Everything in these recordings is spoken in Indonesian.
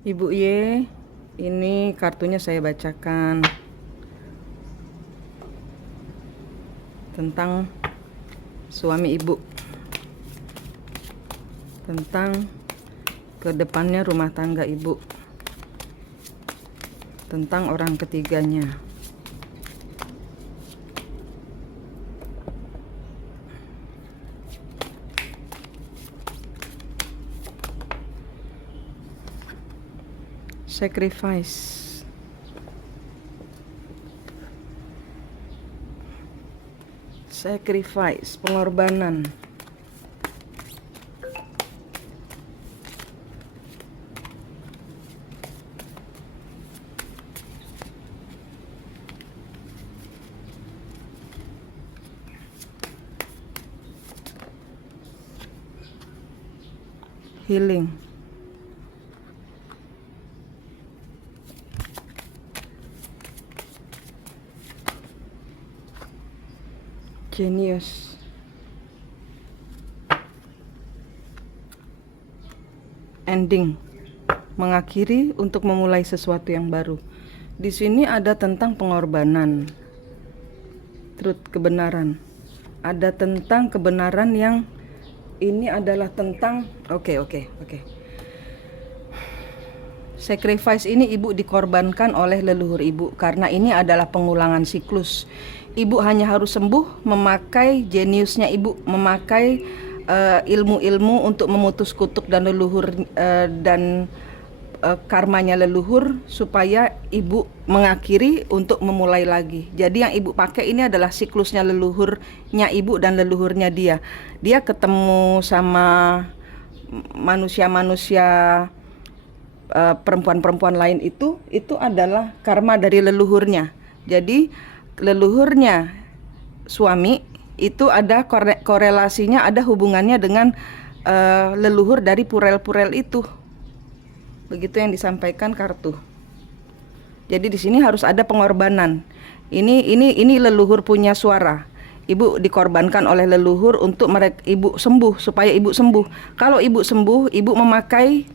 Ibu Y, ini kartunya saya bacakan tentang suami ibu, tentang kedepannya rumah tangga ibu, tentang orang ketiganya. Sacrifice. Sacrifice, pengorbanan. Healing. Genius. Ending. Mengakhiri untuk memulai sesuatu yang baru. Di sini ada tentang pengorbanan. Truth, kebenaran. Ada tentang kebenaran yang ini adalah tentang oke. Sacrifice ini ibu dikorbankan oleh leluhur ibu karena ini adalah pengulangan siklus. Ibu hanya harus sembuh memakai jeniusnya ibu, memakai ilmu-ilmu untuk memutus kutuk dan leluhur dan karmanya leluhur supaya ibu mengakhiri untuk memulai lagi. Jadi yang ibu pakai ini adalah siklusnya leluhurnya ibu dan leluhurnya dia. Dia ketemu sama manusia-manusia perempuan-perempuan lain itu adalah karma dari leluhurnya. Jadi leluhurnya suami itu ada korelasinya, ada hubungannya dengan leluhur dari purel-purel itu. Begitu yang disampaikan kartu. Jadi di sini harus ada pengorbanan. Ini leluhur punya suara. Ibu dikorbankan oleh leluhur untuk ibu sembuh, supaya ibu sembuh. Kalau ibu sembuh, ibu memakai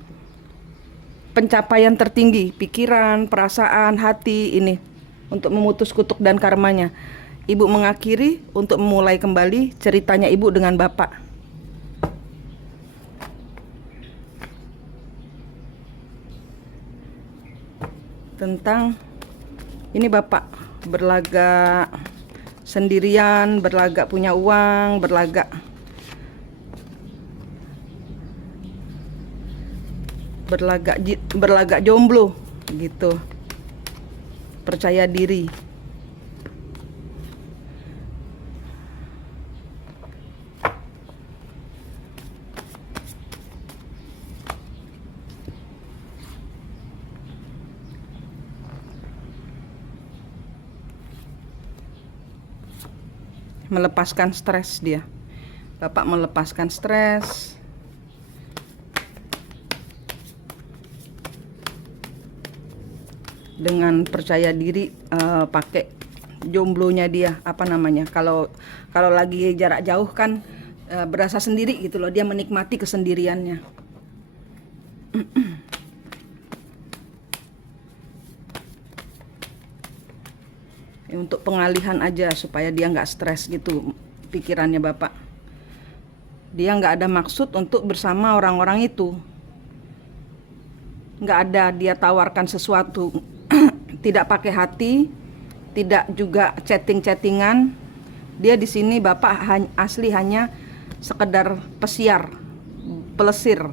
pencapaian tertinggi, pikiran, perasaan, hati ini untuk memutus kutuk dan karmanya. Ibu mengakhiri untuk memulai kembali ceritanya ibu dengan bapak. Tentang ini bapak berlagak sendirian, berlagak punya uang, berlagak jomblo gitu. Percaya diri. Melepaskan stres dia. Bapak melepaskan stres. Dengan percaya diri pakai jomblonya dia, apa namanya, kalau lagi jarak jauh kan berasa sendiri gitu loh, dia menikmati kesendiriannya. Untuk pengalihan aja supaya dia nggak stres gitu pikirannya bapak. Dia nggak ada maksud untuk bersama orang-orang itu, nggak ada dia tawarkan sesuatu. Tidak pakai hati, tidak juga chatting-chattingan. Dia di sini bapak asli hanya sekedar pesiar, pelesir,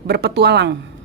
berpetualang.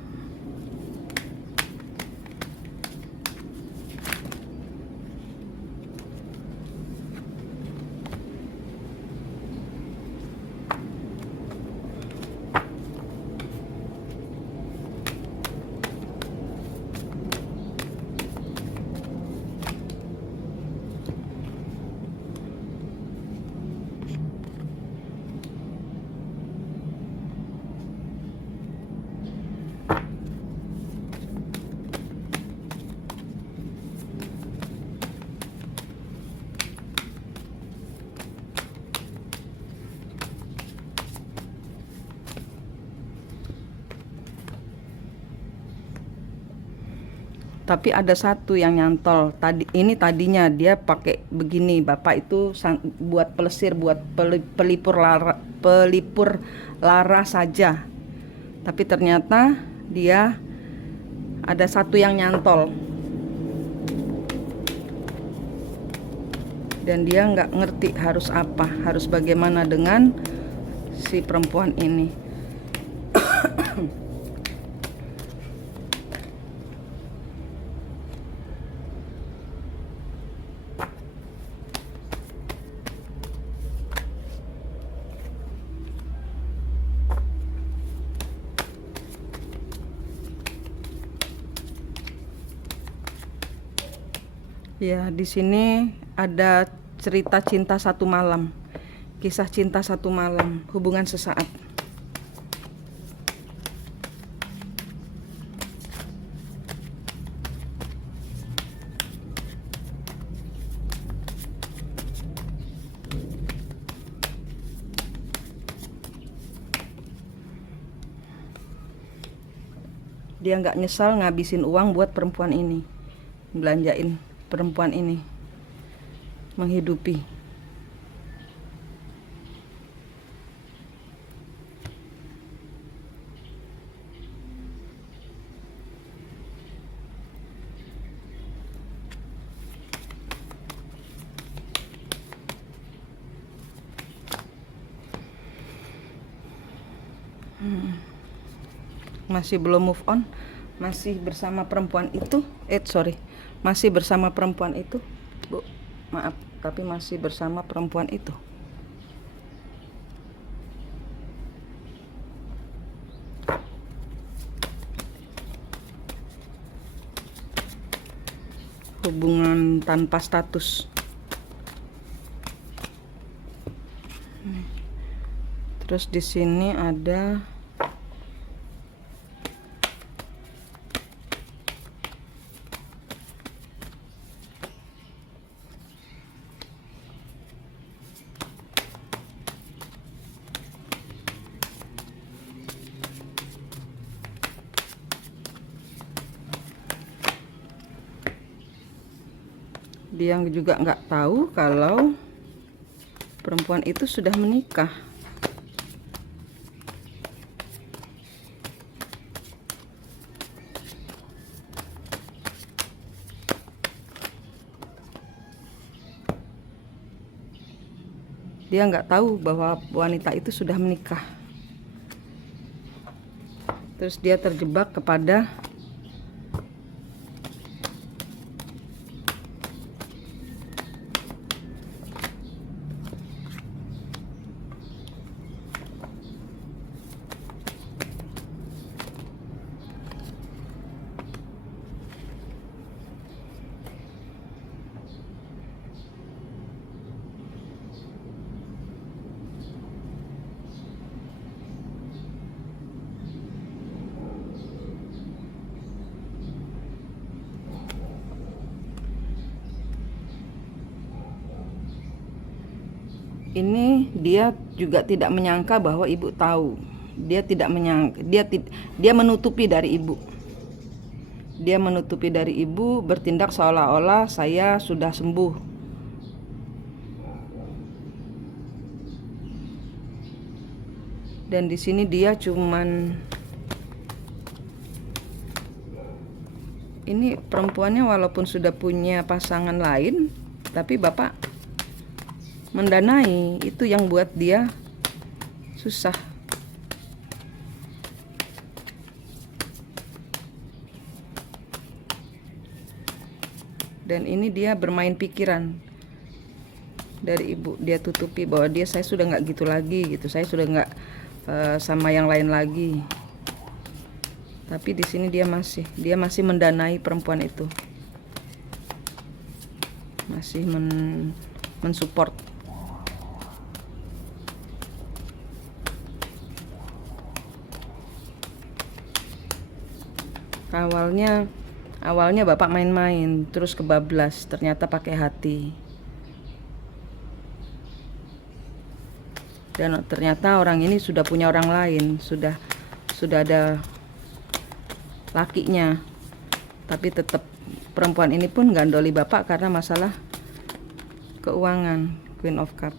Tapi ada satu yang nyantol. Tadinya dia pakai begini, Bapak itu buat pelesir, buat pelipur lara saja. Tapi ternyata dia ada satu yang nyantol. Dan dia nggak ngerti harus apa, harus bagaimana dengan si perempuan ini. Ya, di sini ada cerita cinta satu malam, kisah cinta satu malam, hubungan sesaat. Dia nggak nyesal ngabisin uang buat perempuan ini, belanjain perempuan ini, menghidupi. Masih belum move on, masih bersama perempuan itu. Masih bersama perempuan itu, Bu. Maaf, tapi masih bersama perempuan itu. Hubungan tanpa status. Terus di sini ada dia juga nggak tahu kalau perempuan itu sudah menikah. Dia nggak tahu bahwa wanita itu sudah menikah. Terus dia terjebak kepada ini. Dia juga tidak menyangka bahwa ibu tahu. Dia tidak menyangka, dia menutupi dari ibu. Dia menutupi dari ibu, bertindak seolah-olah saya sudah sembuh. Dan di sini dia cuman, ini perempuannya walaupun sudah punya pasangan lain, tapi Bapak mendanai. Itu yang buat dia susah. Dan ini dia bermain pikiran dari ibu. Dia tutupi bahwa saya sudah nggak gitu lagi gitu, saya sudah nggak sama yang lain lagi. Tapi di sini dia masih mendanai perempuan itu, masih mensupport. Awalnya Bapak main-main, terus kebablas, ternyata pakai hati. Dan ternyata orang ini sudah punya orang lain, sudah ada lakinya, tapi tetap Perempuan ini pun gandoli bapak karena masalah keuangan, Queen of Cup.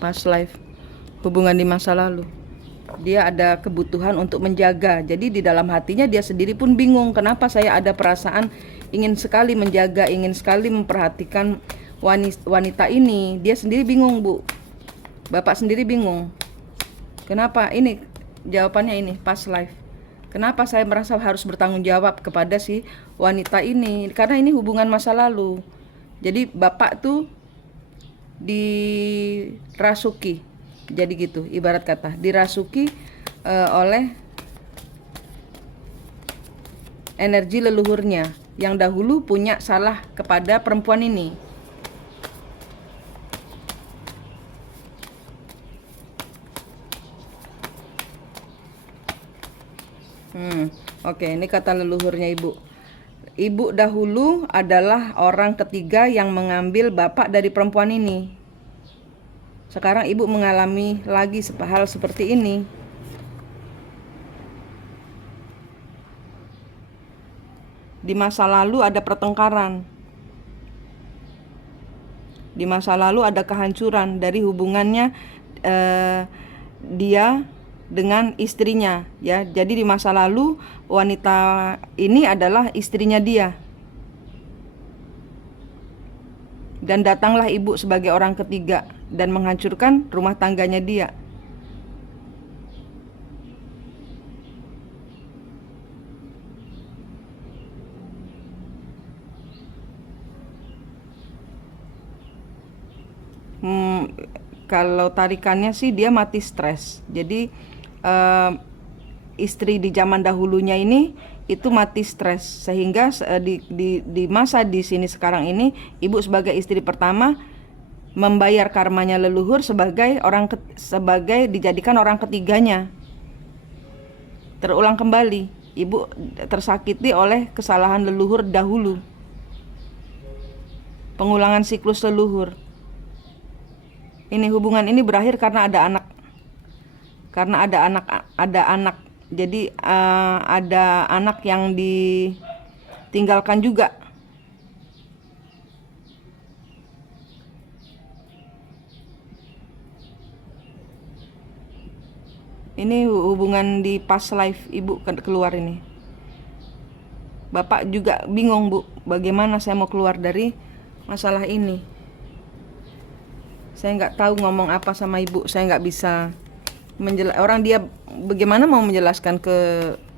Past life, hubungan di masa lalu. Dia ada kebutuhan untuk menjaga. Jadi di dalam hatinya dia sendiri pun bingung, kenapa saya ada perasaan ingin sekali menjaga, ingin sekali memperhatikan wanita ini. Dia sendiri bingung, Bu. Bapak sendiri bingung. Kenapa? Ini jawabannya ini, past life. Kenapa saya merasa harus bertanggung jawab kepada si wanita ini? Karena ini hubungan masa lalu. Jadi Bapak tuh dirasuki, jadi gitu, ibarat kata dirasuki oleh energi leluhurnya yang dahulu punya salah kepada perempuan ini. Oke, ini kata leluhurnya ibu. Ibu dahulu adalah orang ketiga yang mengambil bapak dari perempuan ini. Sekarang ibu mengalami lagi hal seperti ini. Di masa lalu ada pertengkaran. Di masa lalu ada kehancuran dari hubungannya dia dengan istrinya, ya. Jadi di masa lalu wanita ini adalah istrinya dia. Dan datanglah ibu sebagai orang ketiga dan menghancurkan rumah tangganya dia. Kalau tarikannya sih dia mati stres. Jadi istri di zaman dahulunya ini itu mati stres, sehingga di masa di sini sekarang ini ibu sebagai istri pertama membayar karmanya leluhur sebagai dijadikan orang ketiganya. Terulang kembali, ibu tersakiti oleh kesalahan leluhur dahulu. Pengulangan siklus leluhur. Ini hubungan ini berakhir karena ada anak. Jadi ada anak yang ditinggalkan juga. Ini hubungan di past life ibu keluar ini. Bapak juga bingung, Bu, bagaimana saya mau keluar dari masalah ini. Saya nggak tahu ngomong apa sama ibu. Saya nggak bisa orang dia bagaimana mau menjelaskan ke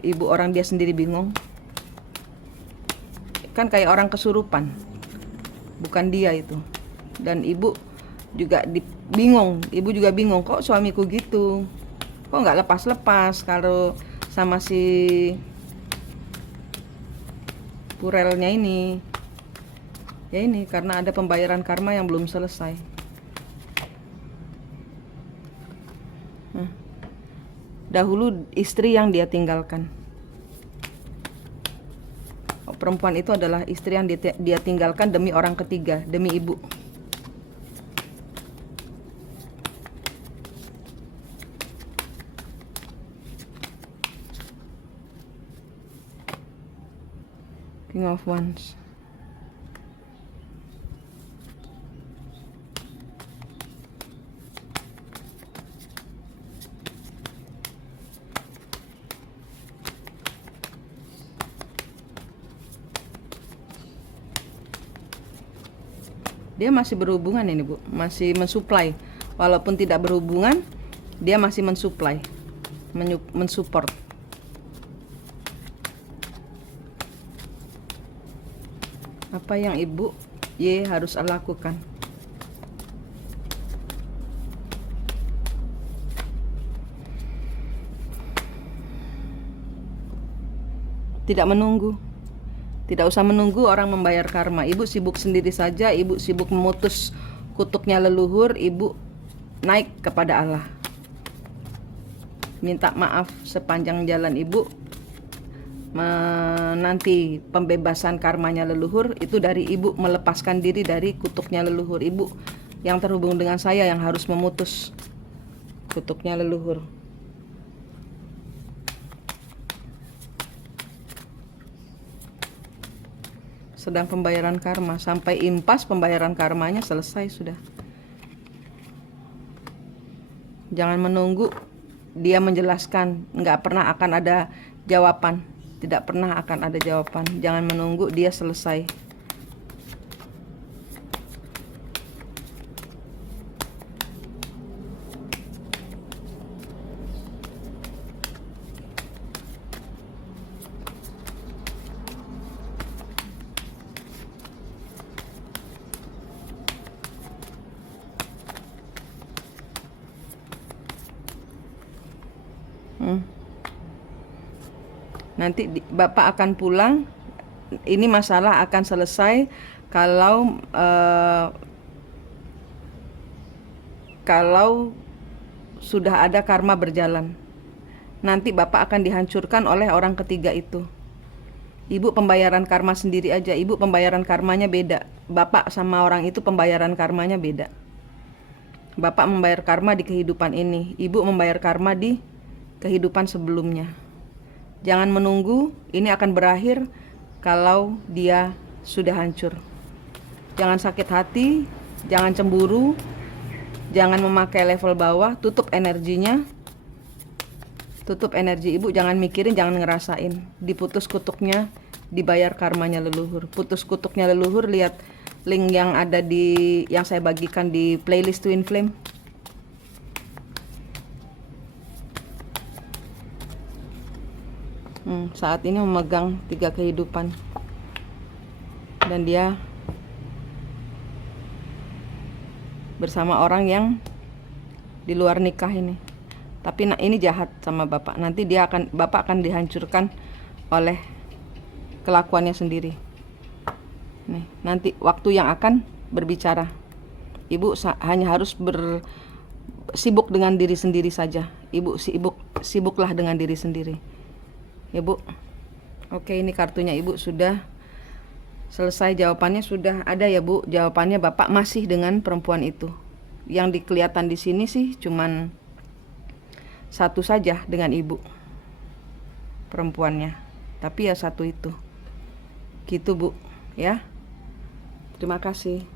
ibu, orang dia sendiri bingung. Kan kayak orang kesurupan, bukan dia itu. Dan ibu juga bingung. Ibu juga bingung, kok suamiku gitu, kok nggak lepas-lepas kalau sama si Purelnya ini. Ya ini karena ada pembayaran karma yang belum selesai. Dahulu istri yang dia tinggalkan. Perempuan itu adalah istri yang dia tinggalkan demi orang ketiga, demi ibu. King of Wands. Dia masih berhubungan ini, Bu, masih mensuplai. Walaupun tidak berhubungan, dia masih mensuplai, mensupport. Apa yang ibu Y harus lakukan. Tidak menunggu. Tidak usah menunggu orang membayar karma. Ibu sibuk sendiri saja, ibu sibuk memutus kutuknya leluhur, ibu naik kepada Allah. Minta maaf sepanjang jalan ibu menanti pembebasan karmanya leluhur, itu dari ibu melepaskan diri dari kutuknya leluhur. Ibu yang terhubung dengan saya yang harus memutus kutuknya leluhur. Sedang pembayaran karma, sampai impas pembayaran karmanya selesai sudah. Jangan menunggu dia menjelaskan, nggak pernah akan ada jawaban. Tidak pernah akan ada jawaban. Jangan menunggu dia selesai. Nanti Bapak akan pulang. Ini masalah akan selesai kalau sudah ada karma berjalan. Nanti Bapak akan dihancurkan oleh orang ketiga itu. Ibu pembayaran karma sendiri aja. Ibu pembayaran karmanya beda. Bapak sama orang itu pembayaran karmanya beda. Bapak membayar karma di kehidupan ini. Ibu membayar karma di kehidupan sebelumnya. Jangan menunggu, ini akan berakhir kalau dia sudah hancur. Jangan sakit hati, jangan cemburu, jangan memakai level bawah, tutup energinya. Tutup energi ibu, jangan mikirin, jangan ngerasain. Diputus kutuknya, dibayar karmanya leluhur. Putus kutuknya leluhur, lihat link yang ada yang saya bagikan di playlist Twin Flame. Saat ini memegang 3 kehidupan dan dia bersama orang yang di luar nikah ini. Tapi ini jahat sama Bapak. Nanti Bapak akan dihancurkan oleh kelakuannya sendiri. Nih, nanti waktu yang akan berbicara. Ibu hanya harus sibuk dengan diri sendiri saja. Ibu sibuklah dengan diri sendiri. Ya Bu. Oke, ini kartunya Ibu sudah selesai, jawabannya sudah ada ya Bu. Jawabannya Bapak masih dengan perempuan itu. Yang kelihatan di sini sih cuman satu saja dengan Ibu perempuannya. Tapi ya satu itu. Gitu Bu, ya. Terima kasih.